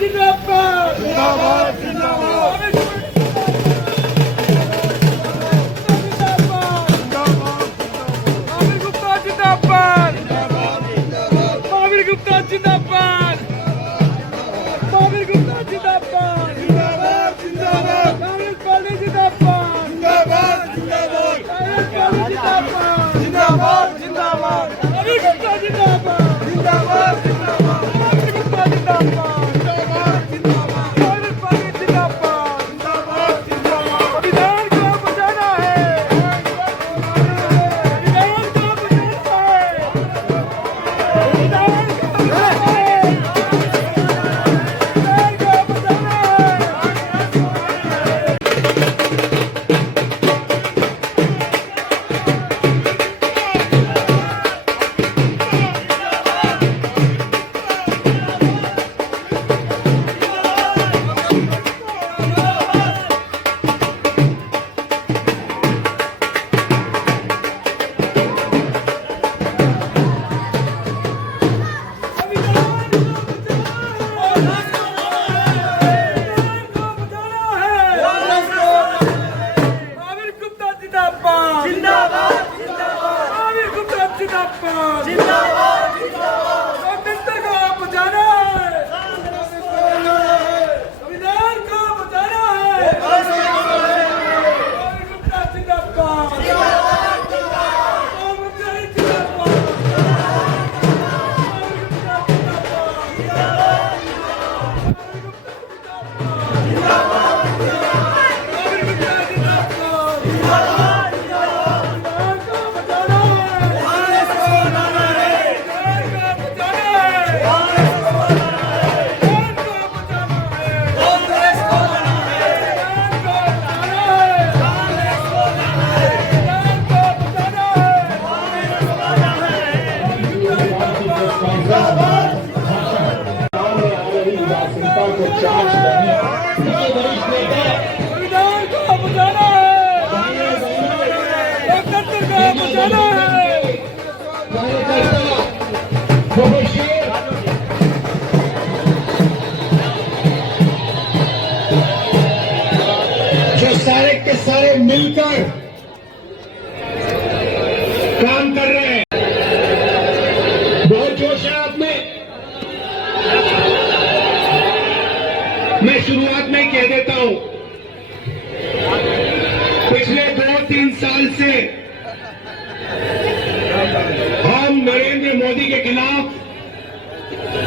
जिंदाबाद जिंदाबाद जिंदाबाद महावीर गुप्ता जिंदाबाद महावीर गुप्ता जिंदाबाद महावीर गुप्ता जिंदाबाद जिंदाबाद जिंदाबाद कांग्रेस पार्टी जिंदाबाद जिंदाबाद जिंदाबाद कांग्रेस पार्टी जिंदाबाद जिंदाबाद जिंदाबाद महावीर गुप्ता जिंदाबाद जिंदाबाद जिंदाबाद महावीर गुप्ता जिंदाबाद जिंदाबाद जिंदाबाद कांग्रेस पार्टी जिंदाबाद जिंदाबाद जिंदाबाद संविधान को बचाना है संविधान को बचाना है संविधान को बचाना है संविधान को बचाना है महावीर गुप्ता जिंदाबाद जिंदाबाद जिंदाबाद महावीर गुप्ता जिंदाबाद जिंदाबाद जिंदाबाद लोकतंत्र को बचाना है संविधान को बचाना है महावीर गुप्ता जिंदाबाद जिंदाबाद जिंदाबाद महावीर जिंदाबाद संविधान को बचाना है लोकतंत्र को बचाना है जो सारे के सारे मिलकर काम कर रहे हैं। बहुत जोश है आप में। मैं शुरुआत में कह देता हूं, पिछले 2-3 साल से हम नरेंद्र मोदी के खिलाफ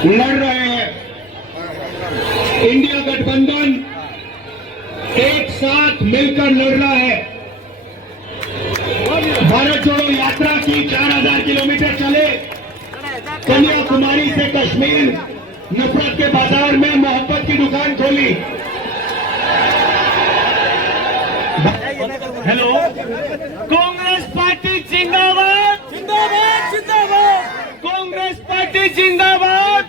लड़ रहे हैं। इंडिया गठबंधन एक साथ मिलकर लड़ रहा है। भारत जोड़ो यात्रा की 4000 किलोमीटर चले, कन्याकुमारी से कश्मीर, नफरत के बाजार में मोहब्बत की दुकान खोली। हेलो कांग्रेस पार्टी जिंदाबाद जिंदाबाद जिंदाबाद कांग्रेस पार्टी जिंदाबाद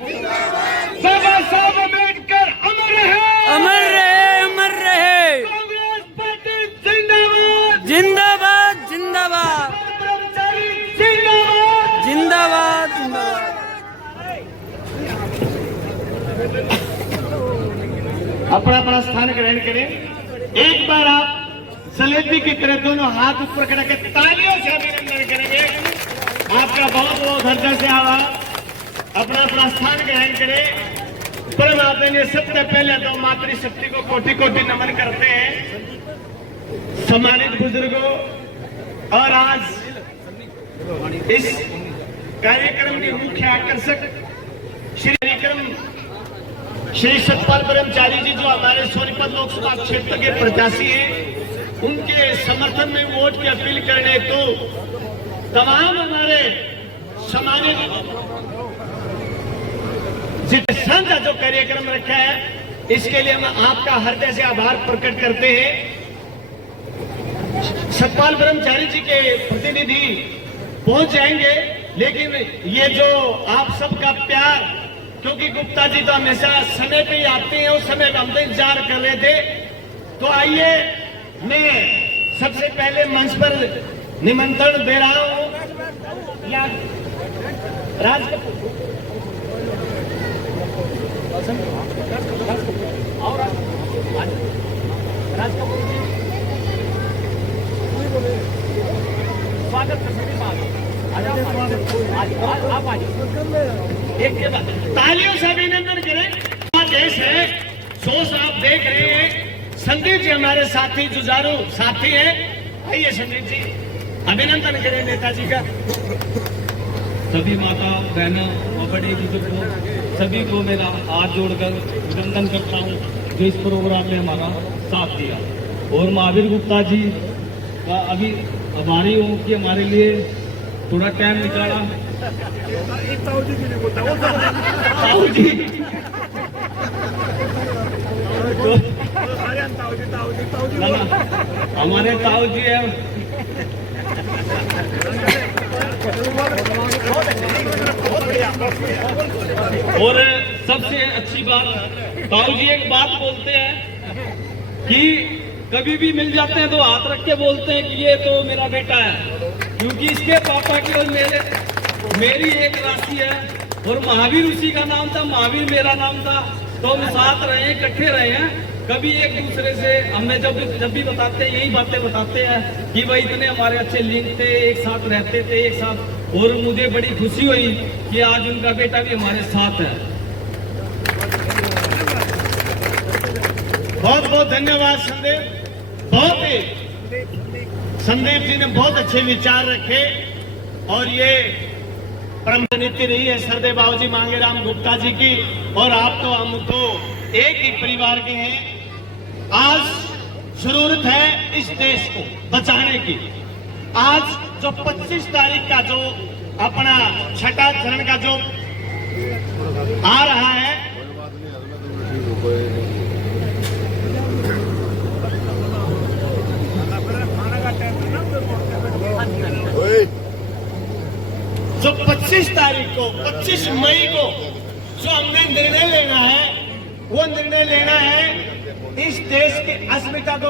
बाबा साहब अम्बेडकर अमर रहे अमर रहे अमर रहे कांग्रेस पार्टी जिंदाबाद जिंदाबाद जिंदाबाद कर्मचारी जिंदाबाद जिंदाबाद जिंदाबाद अपना अपना स्थान ग्रहण करें। एक बार आप सलेटी की तरह दोनों हाथ ऊपर करके तालियों से अभिनंदन करेंगे। आपका बहुत बहुत हृदय से आभार। अपना अपना स्थान ग्रहण करें। परम आदरणीय सबसे पहले तो मातृशक्ति को कोटि कोटि नमन करते हैं। सम्मानित बुजुर्गों, और आज इस कार्यक्रम के मुख्य आकर्षक श्री सतपाल ब्रह्मचारी जी, जो हमारे सोनीपत लोकसभा क्षेत्र के प्रत्याशी हैं, उनके समर्थन में वोट की अपील करने तो तमाम हमारे सम्मानित साझा जो कार्यक्रम रखा है, इसके लिए हम आपका हृदय से आभार प्रकट करते हैं। सतपाल ब्रह्मचारी जी के प्रतिनिधि पहुंच जाएंगे, लेकिन ये जो आप सबका प्यार, क्योंकि गुप्ता जी तो हमेशा समय पे ही आते हैं, उस समय हम तो इंतजार कर रहे थे। तो आइए, मैं सबसे पहले मंच पर निमंत्रण दे रहा हूं राज कपूर। एक के बाद तालियों से अभिनंदन करें। देश है, सोच आप देख रहे हैं। संदीप जी हमारे साथी जुझारू साथी हैं। आइए संदीप जी, अभिनंदन करें नेताजी का। सभी माता बहनों और बड़े बुजुर्गों सभी को मेरा हाथ जोड़कर अभिनंदन करता हूँ जो इस प्रोग्राम में हमारा साथ दिया। और महावीर गुप्ता जी का अभी आभारी हूँ कि हमारे लिए थोड़ा टाइम निकाला। ताऊ जी हमारे ताऊ जी है। और सबसे अच्छी बात, ताऊ जी एक बात बोलते हैं कि कभी भी मिल जाते हैं तो हाथ रख के बोलते हैं कि ये तो मेरा बेटा है, क्योंकि इसके पापा की और मेरी एक राशि है। और महावीर उसी का नाम था, महावीर मेरा नाम था, तो हम साथ रहे, इकट्ठे रहे हैं। कभी एक दूसरे से हमें जब भी बताते हैं यही बातें बताते हैं कि भाई इतने हमारे अच्छे लिंक थे, एक साथ रहते थे एक साथ। और मुझे बड़ी खुशी हुई कि आज उनका बेटा भी हमारे साथ है। बहुत बहुत धन्यवाद संदीप। बहुत ही संदीप जी ने बहुत अच्छे विचार रखे। और ये परम नीति रही है सरदेव बाबूजी मांगेराम गुप्ता जी की। और आप तो हम तो एक ही परिवार के हैं। आज जरूरत है इस देश को बचाने की। आज जो 25 तारीख का जो अपना छठा चरण का जो आ रहा है, जो 25 तारीख को 25 मई को जो हमने निर्णय लेना है, वो निर्णय लेना है इस देश की अस्मिता को।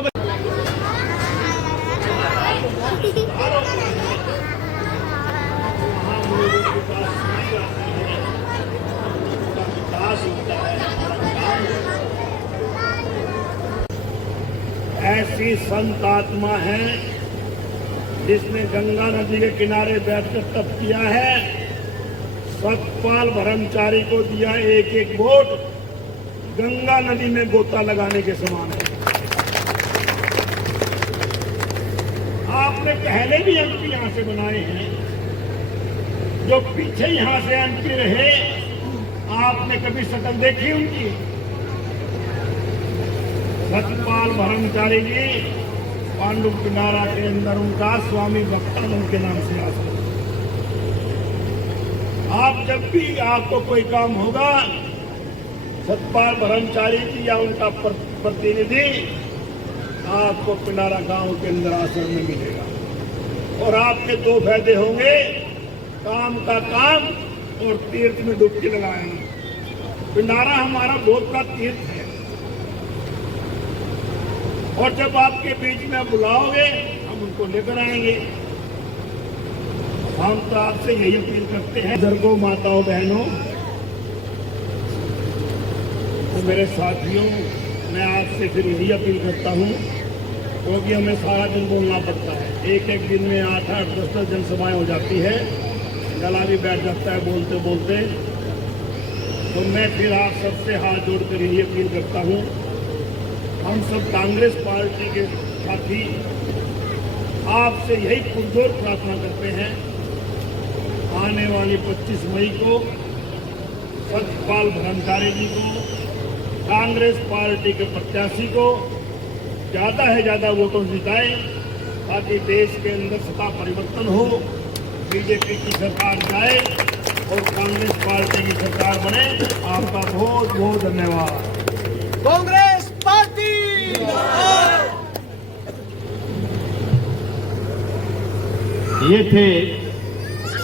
ऐसी संत आत्मा है जिसने गंगा नदी के किनारे बैठकर तप किया है। सतपाल ब्रह्मचारी को दिया एक एक वोट, गंगा नदी में गोता लगाने के समान है। आपने पहले भी एमपी यहां से बनाए हैं, जो पीछे यहां से एमपी रहे, आपने कभी शक्ल देखी उनकी? सतपाल ब्रह्मचारी जी पांडु किनारा के अंदर उनका स्वामी भक्तानंद के नाम से आसन। आप जब भी आपको कोई काम होगा, सतपाल ब्रह्मचारी जी या उनका प्रतिनिधि आपको किनारा गांव के अंदर आश्रम में मिलेगा। और आपके दो फायदे होंगे, काम का काम और तीर्थ में डुबकी लगाना। किनारा हमारा बहुत का तीर्थ है। और जब आपके बीच में बुलाओगे, हम उनको लेकर आएंगे। हम तो आपसे यही अपील करते हैं, बुजुर्गों, माताओं, बहनों, तो मेरे साथियों, मैं आपसे फिर यही अपील करता हूँ, क्योंकि हमें सारा दिन बोलना पड़ता है। एक एक दिन में 8-8, 10-10 जनसभाएं हो जाती है, गला भी बैठ जाता है बोलते बोलते। तो मैं फिर आप सबसे हाथ जोड़कर यही अपील करता हूँ, हम सब कांग्रेस पार्टी के साथी आपसे यही पुरजोर प्रार्थना करते हैं, आने वाली 25 मई को सतपाल ब्रह्मचारी जी को, कांग्रेस पार्टी के प्रत्याशी को ज़्यादा से ज़्यादा वोटों जिताएं, ताकि देश के अंदर सत्ता परिवर्तन हो, बीजेपी की सरकार जाए और कांग्रेस पार्टी की सरकार बने। आपका बहुत बहुत धन्यवाद। कांग्रेस पार्टी ये थे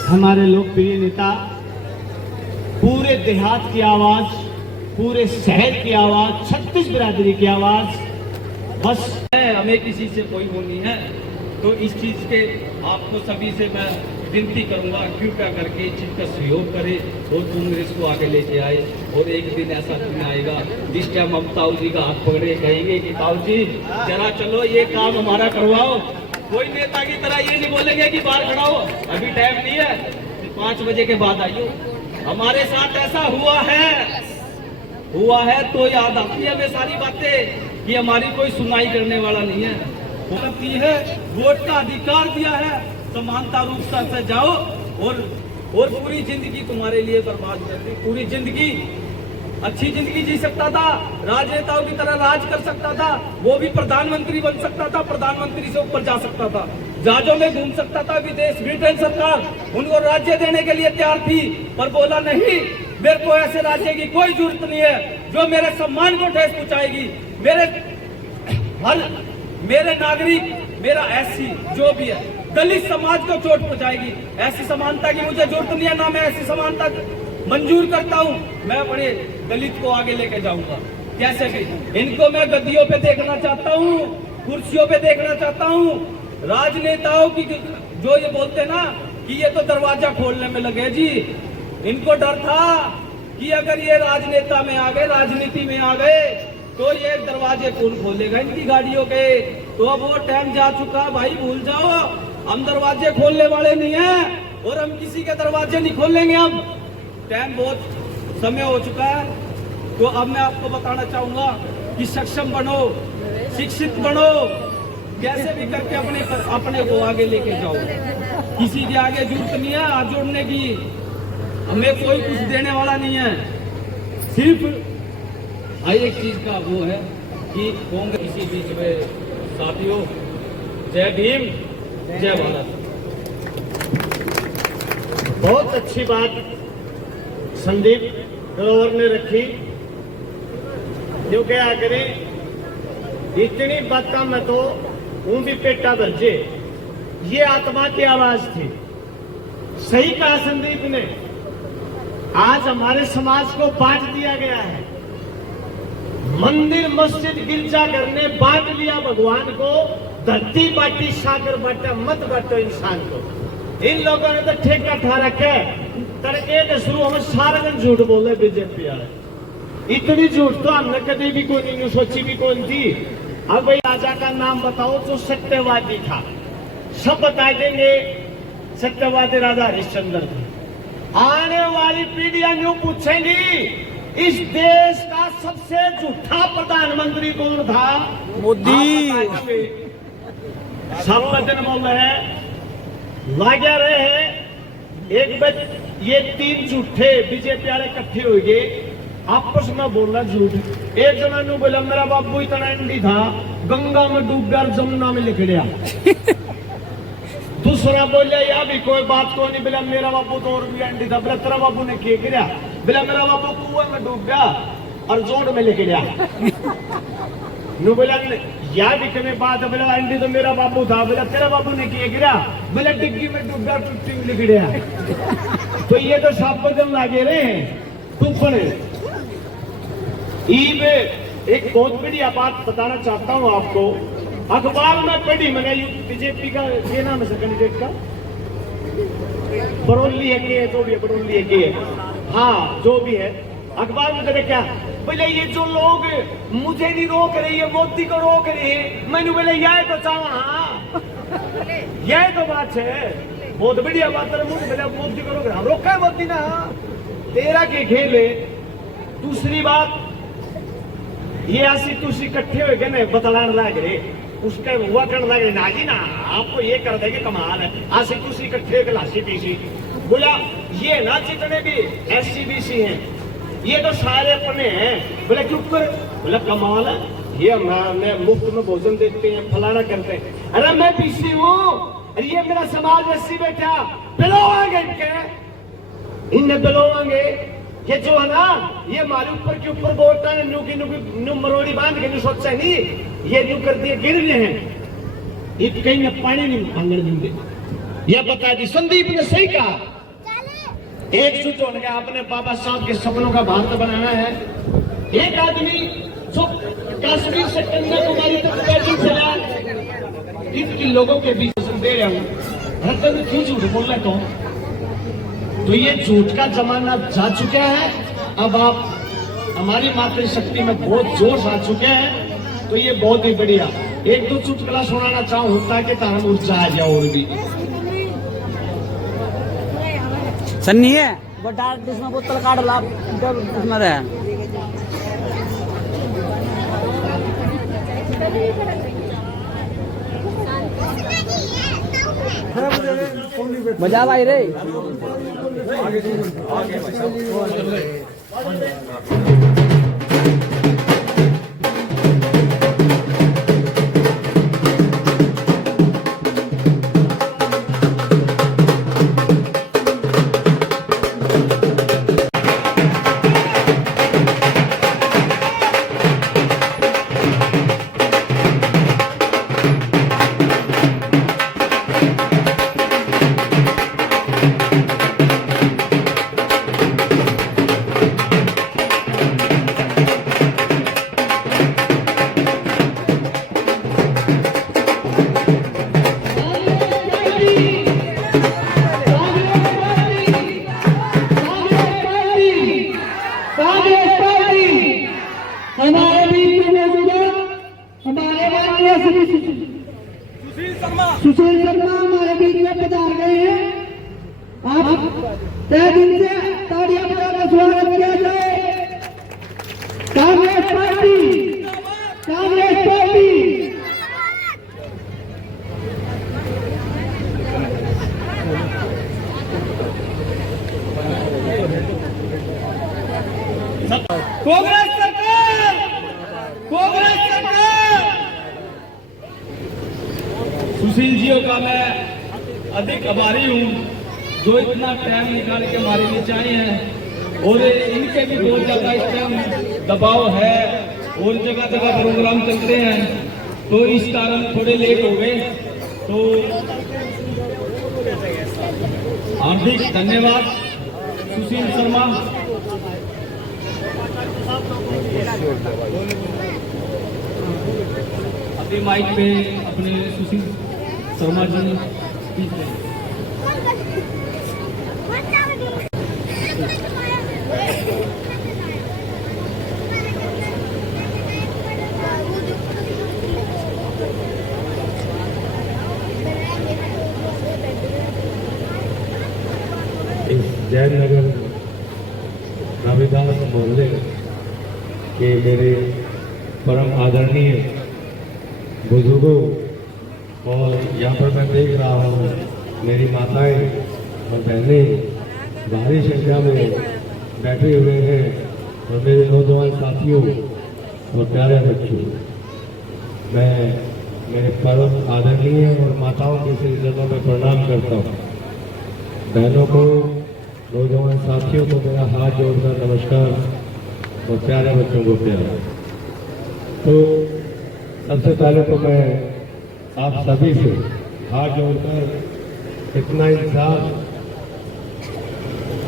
हमारे लोकप्रिय नेता, पूरे देहात की आवाज, पूरे शहर की आवाज, 36 बिरादरी की आवाज। बस हमें किसी से कोई वो नहीं है, तो इस चीज के आपको सभी से मैं विनती करूंगा, कृपया करके इस चीज का सहयोग करें और कांग्रेस को आगे लेके आए। और एक दिन ऐसा दिन आएगा जिस टाइम हम ताऊ जी का हाथ पकड़े कहेंगे कि ताऊ जी जरा चलो ये काम हमारा करवाओ, कोई नेता की तरह ये नहीं बोलेंगे कि बाहर खड़ा हो, अभी टाइम नहीं है, 5 बजे के बाद आइए। हमारे साथ ऐसा हुआ है तो याद आती है हमें सारी बातें कि हमारी कोई सुनाई करने वाला नहीं है। होती है वोट का अधिकार दिया है, समानता रूप से जाओ और पूरी जिंदगी तुम्हारे लिए बर्बाद कर दी। पूरी जिंदगी अच्छी जिंदगी जी सकता था, राजनेताओं की तरह राज कर सकता था, वो भी प्रधानमंत्री बन सकता था, प्रधानमंत्री से ऊपर जा सकता था, जहाजों में घूम सकता था विदेश। ब्रिटेन सरकार उनको राज्य देने के लिए तैयार थी, पर बोला नहीं, मेरे को ऐसे राज्य की कोई जरूरत नहीं है जो मेरे सम्मान को ठेस पहुंचाएगी, मेरे नागरिक, मेरा एससी जो भी है, दलित समाज को चोट पहुंचाएगी। ऐसी समानता की मुझे जरूरत नहीं है, ना मैं ऐसी समानता मंजूर करता हूं। मैं बड़े दलित को आगे लेके जाऊंगा। कैसे भी इनको मैं गद्दियों पे देखना चाहता हूं, कुर्सियों पे देखना चाहता हूं। राजनेताओं की जो ये बोलते ना कि ये तो दरवाजा खोलने में लगे जी, इनको डर था कि अगर ये राजनेता में आ गए, राजनीति में आ गए, तो ये दरवाजे कौन खोलेगा इनकी गाड़ियों के। तो अब वो टाइम जा चुका भाई, भूल जाओ, हम दरवाजे खोलने वाले नहीं हैं और हम किसी के दरवाजे नहीं खोलेंगे। अब टाइम बहुत समय हो चुका है। तो अब मैं आपको बताना चाहूंगा कि सक्षम बनो, शिक्षित बनो, कैसे भी करके अपने को आगे लेके जाओ। किसी के आगे जरूरत नहीं है हाथ जोड़ने की, हमें कोई कुछ देने वाला नहीं है। सिर्फ एक चीज का वो है कि कांग्रेस इसी बीच में साथियों, जय भीम, जय भारत। बहुत अच्छी बात संदीप ग्रोवर ने रखी। जो क्या करें, इतनी बातों में तो ऊं भी पेटा भरजे, ये आत्मा की आवाज थी। सही कहा संदीप ने, आज हमारे समाज को बांट दिया गया है। मंदिर मस्जिद गिरजाघर ने बांट लिया भगवान को, धरती बांटी सागर बांटा, मत बांटो इंसान को। इन लोगों ने तो ठेका ठा रखा है। तड़के के शुरू हम सारा दिन झूठ बोले बीजेपी वाले, इतनी झूठ तो हमने कभी भी कोई नहीं सोची भी कौन थी। अब भाई राजा का नाम बताओ जो सत्यवादी था, सब बता देंगे सत्यवादी राजा हरिश्चंद्र थे। आने वाली पीढ़ियां यूं पूछेंगी इस देश का सबसे झूठा प्रधानमंत्री कौन था? मोदी। सब वचन बोल रहे हैं, लागे रहे हैं। एक बार ये 3 झूठे बीजेपी वाले इकट्ठे हो गए, आपस में बोलना झूठ। एक जना ने बोला मेरा बाबू इतना अंडी था, गंगा में डूब गया, जमुना में लिख गया। दूसरा बोलिया या भी कोई बात को नहीं, बोला मेरा बाबू तो और भी अंडी था। बोला तेरा बाबू ने क्या किया? बोला मेरा बाबू कुएं में डूब गया और जोड़ में लिख गया। नु बोला या भी कभी बात है, बोला अंडी तो मेरा बाबू था। बोला तेरा बाबू ने क्या किया? बोला डिग्गी में डूब गया, टुट्टी में लिख गया। तो ये तो सब बदल लागे रहे तूफान। एक बहुत बढ़िया बात बताना चाहता हूँ आपको। अखबार में पढ़ी मैंने, बीजेपी का ये नाम है कैंडिडेट का, बरौली है के, जो भी है बरौली है के, हाँ जो भी है। अखबार में करे क्या बोले, ये जो लोग मुझे नहीं रोक रहे, ये मोदी को रोक रहे हैं। मैंने बोले यह तो चाह, यह तो बात है, बहुत बढ़िया बात है। बोले मोदी को रोक रहे, हम रोका है मोदी ना, तेरा के खेल है। दूसरी बात, ये ऐसी तुसी इकट्ठे हो गए ना बतलान लग रहे, उसका हुआ कर लग रहे ना जी ना, आपको ये कर देंगे कमाल है। ऐसी तुसी इकट्ठे लाशी पीसी। बोला ये ना जितने भी SC-BC हैं, ये तो सारे अपने हैं। बोले चुप कर। बोला कमाल है, ये हमें मुफ्त में भोजन देते हैं, फलाना करते हैं। अरे मैं BC हूँ, ये मेरा समाज SC बैठा, बिलोवांगे इनके, इन्हें बिलोवांगे। ये जो है ना, ये हमारे ऊपर के ऊपर बोलता है, नु मरोड़ी बांध के सोचा नहीं, ये नु कर दिए गिर रहे हैं, ये कहीं में पानी नहीं भांगने देंगे। यह बता दी संदीप ने सही कहा। एकजुट होने का अपने बाबा साहब के सपनों का भारत बनाना है। एक आदमी जो कश्मीर से कन्याकुमारी तक पैदल चला, इन लोगों के बीच दे रहा हूँ, रतन क्यों झूठ बोल रहे तो ये झूठ का जमाना जा चुका है। अब आप हमारी मातृशक्ति में बहुत जोश आ चुके हैं, तो ये बहुत ही बढ़िया। एक दो चुटकुला सुनाना चाहूँ ताकि तारा ऊर्जा आ जाए और भी। सन्नी है वो डार्क जिसमें बोतल काट ला जब उसमें रहे मजा भाई रे। हमारे बीच में मौजूदा हमारे माननीय श्री सुशील शर्मा हमारे बीच में पधार गए हैं। आप तय दिल से तालियां बजाकर स्वागत किया जाए। Congress party, Congress party. कांग्रेस सरकार, कांग्रेस सरकार। सुशील जियों का मैं अधिक आभारी हूँ जो इतना टाइम निकाल के हमारे लिए आए हैं। और इनके भी बहुत ज्यादा इस टाइम दबाव है और जगह जगह प्रोग्राम चलते हैं, तो इस कारण थोड़े लेट हो गए। तो हार्दिक धन्यवाद सुशील शर्मा। अभी माइक पे अपने सुशील शर्मा जी स्पीच दें। इस जयनगर रविदास मोहल्ले के मेरे परम आदरणीय बुजुर्गों और यहाँ पर मैं देख रहा हूँ मेरी माताएं और बहनें भारी संख्या में बैठे हुए हैं और मेरे नौजवान साथियों और प्यारे बच्चों, मैं मेरे परम आदरणीय और माताओं के सिलसिलों में प्रणाम करता हूँ। बहनों को, नौजवान साथियों को मेरा हाथ जोड़कर नमस्कार और प्यारे बच्चों को प्यार। तो सबसे पहले तो मैं आप सभी से हाथ जोड़कर इतना इंतजार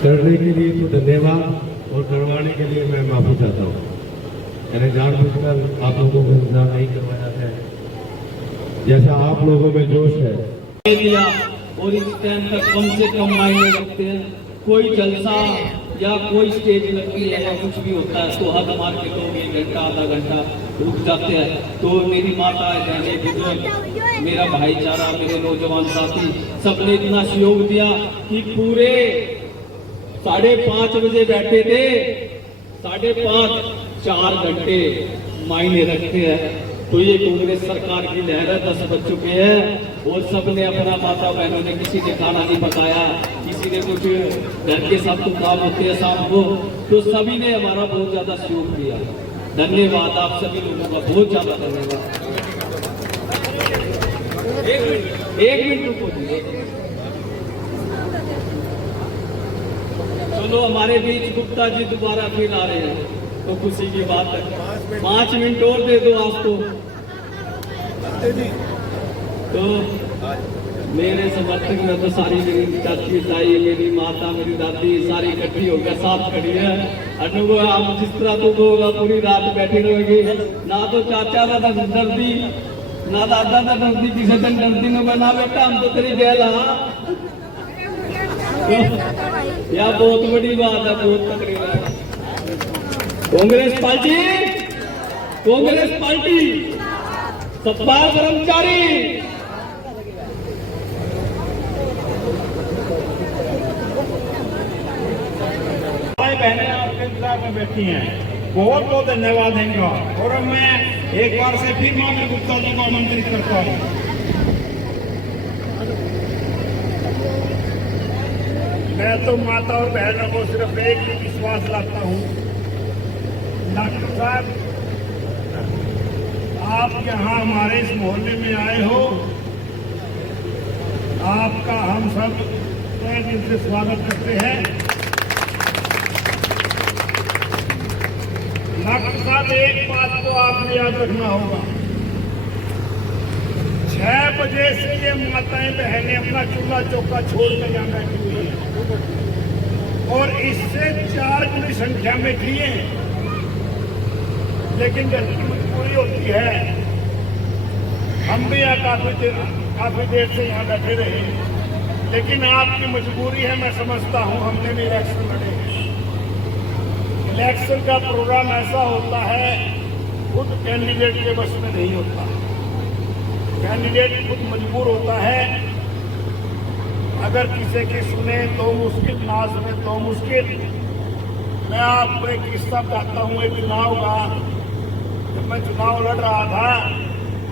करने के लिए तो धन्यवाद और करवाने के लिए मैं माफी चाहता हूँ। मैंने जानबूझकर आप लोगों को इंतजार नहीं करवाया है, जैसा आप लोगों में जोश है दिया और इस टाइम तक कम से कम मायने रखते हैं। कोई जलसा या कोई स्टेज लगती है या कुछ भी होता है तो हद मार के लोग 1 घंटा आधा घंटा रुक जाते हैं। तो मेरी माता बहने बुजुर्ग, मेरा भाईचारा, मेरे नौजवान साथी सबने इतना सहयोग दिया कि पूरे 5:30 बजे बैठे थे, 5:30 4 घंटे मायने रखते हैं। तो ये कांग्रेस सरकार की लहर है, 10 बज चुके हैं और सबने अपना, माता बहनों ने, किसी ने खाना नहीं पकाया, किसी ने कुछ घर के सब कुछ काम होते हैं शाम को, तो सभी ने हमारा बहुत ज्यादा सहयोग दिया। धन्यवाद आप सभी लोगों का, बहुत ज्यादा धन्यवाद। एक मिनट रुको जी। चलो हमारे बीच गुप्ता जी दोबारा फिर आ रहे हैं तो खुशी की बात है। 5 मिनट और दे दो आज तो मेरे समर्थक में तो सारी मेरी चाची ताई, मेरी माता, मेरी दादी सारी इकट्ठी होकर साथ खड़ी है। अनुभव आप जिस तरह तो होगा पूरी रात बैठे रहोगे, ना तो चाचा ना दर्दी ना दादा ना दर्दी, किसी दिन दर्दी ने बना बेटा हम तो तेरी जेल। यह बहुत बड़ी बात है, बहुत तकलीफ है। कांग्रेस पार्टी, कांग्रेस पार्टी, सतपाल कर्मचारी, भाई बहनें आपके इंतजार में बैठी हैं, बहुत बहुत धन्यवाद है इनका। और मैं एक बार से फिर माननीय गुप्ता जी को आमंत्रित करता हूँ। मैं तो माता और बहनों को सिर्फ एक ही विश्वास लाता हूँ, डॉक्टर साहब आप यहाँ हमारे इस मोहल्ले में आए हो, आपका हम सब तहे दिल से स्वागत करते हैं। डॉक्टर साहब एक बात को आपने याद रखना होगा, 6 बजे से ये माताएं बहनें अपना चूल्हा चौका छोड़ कर यहाँ बैठी हुई है और इससे 4 गुनी संख्या में थी, लेकिन घर की मजबूरी होती है। हम भी यहाँ काफी देर से यहाँ बैठे रहे, लेकिन आपकी मजबूरी है, मैं समझता हूँ। हमने भी इलेक्शन लड़े हैं। इलेक्शन का प्रोग्राम ऐसा होता है, खुद कैंडिडेट के बस में नहीं होता। कैंडिडेट खुद मजबूर होता है, अगर किसी की सुने तो मुश्किल, ना सुने तो मुश्किल। मैं आपको एक किस्सा बताता हूँ। एक चुनाव का, जब मैं चुनाव लड़ रहा था,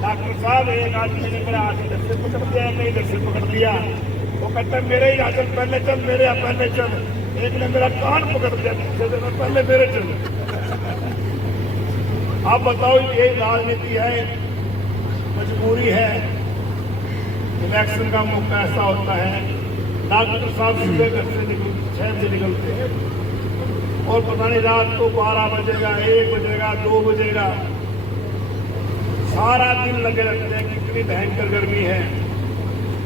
डॉक्टर साहब एक आदमी ने मेरा हाथ इधर से पकड़ दिया, मैं इधर से पकड़ दिया। वो कहता है मेरे यहाँ चल, पहले चल, मेरे यहाँ पहले चल। एक ने मेरा कान पकड़ दिया पीछे से, मैं पहले मेरे चल। आप बताओ, ये राजनीति है, मजबूरी है। इलेक्शन का मौका ऐसा होता है, डॉक्टर साहब सुबह घर से 6 बजे निकलते हैं और पता नहीं रात को 12 बजेगा, 1 बजेगा, 2 बजेगा, सारा दिन लगे रहते हैं। कितनी भयंकर गर्मी है।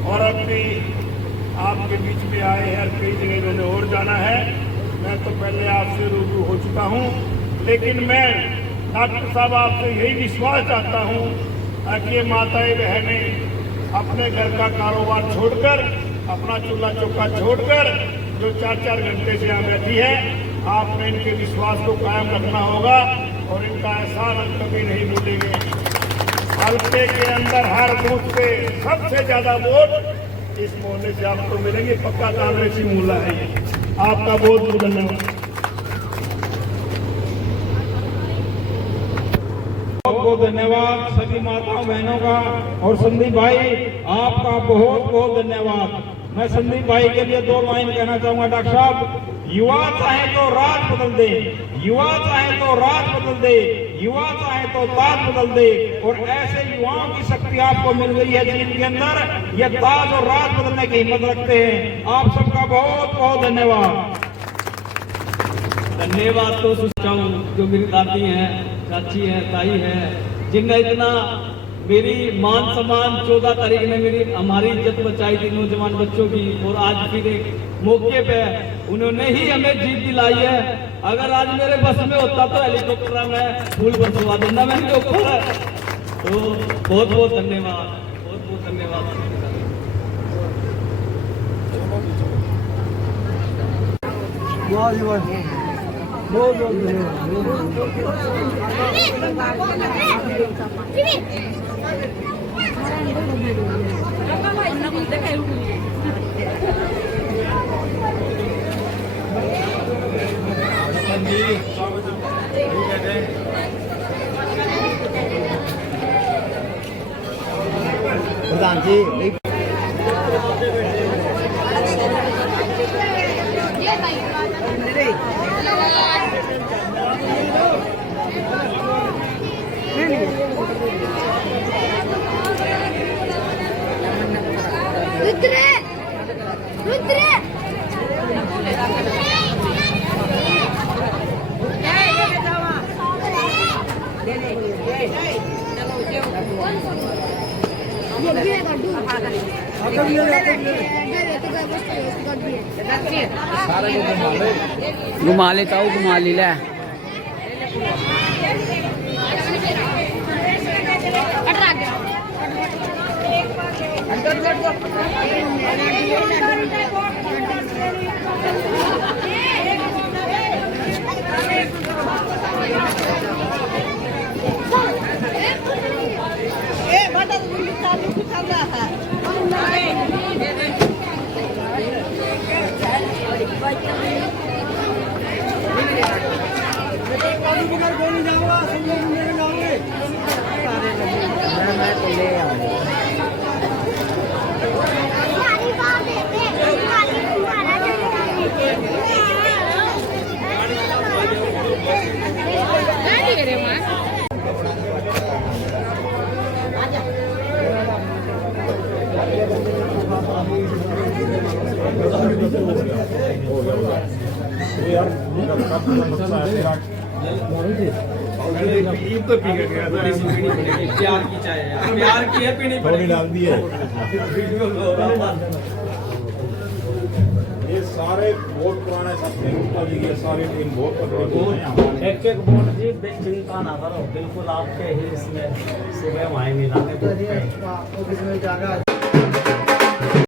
और अभी आपके बीच में आए हैं, कई जगह मैंने और जाना है। मैं तो पहले आपसे रूबरू हो चुका हूँ, लेकिन मैं डॉक्टर साहब आपसे यही विश्वास चाहता हूँ ताकि ये माताएं बहनें अपने घर का कारोबार छोड़कर, अपना चूल्हा चौका छोड़कर जो 4-4 घंटे से यहाँ बैठी है, आपने इनके विश्वास को कायम रखना होगा और इनका एहसान हम कभी नहीं भूलेंगे। हल्के के अंदर हर बूथ पे सबसे ज्यादा वोट इस मोहल्ले से आपको मिलेंगे। पक्का कांग्रेसी मोहल्ला है ये। आपका बहुत बहुत धन्यवाद। बहुत बहुत धन्यवाद सभी माताओं बहनों का। और संदीप भाई आपका बहुत बहुत धन्यवाद। मैं संदीप भाई के लिए 2 लाइन कहना चाहूंगा। डॉक्टर साहब, युवा चाहे तो राज बदल दे, युवा चाहे तो राज बदल दे, युवा चाहे तो ताज बदल दे। और ऐसे युवाओं की शक्ति आपको मिल गई है जिनके अंदर ये ताज और राज बदलने की हिम्मत रखते हैं। आप सबका बहुत बहुत धन्यवाद। धन्यवाद तो सोचाऊं जो मेरी दादी हैं, चाची है, ताई है, जिनने इतना मेरी मान सम्मान 14 तारीख ने हमारी इज्जत बचाई थी नौजवान बच्चों की। और आज फिर एक मौके पे उन्होंने ही हमें जीत दिलाई है। अगर आज मेरे बस में होता तो हेलीकॉप्टर में फूल बरसवा देना मैं इनके ऊपर। तो बहुत बहुत धन्यवाद, बहुत बहुत धन्यवाद। प्रधान जी रुद्र रुद्र घुमा लेता हूँ, घुमा ले ला। प्यार की चाय है, प्यार की है, पीनी पड़ेगी। डाल दी है ये सारे बहुत पुराने सत्य गुप्ता जी के सारे टीम बहुत पकड़े एक एक बोर्ड जी चिंता ना करो, बिल्कुल आपके ही इसमें सुबह वहीं मिला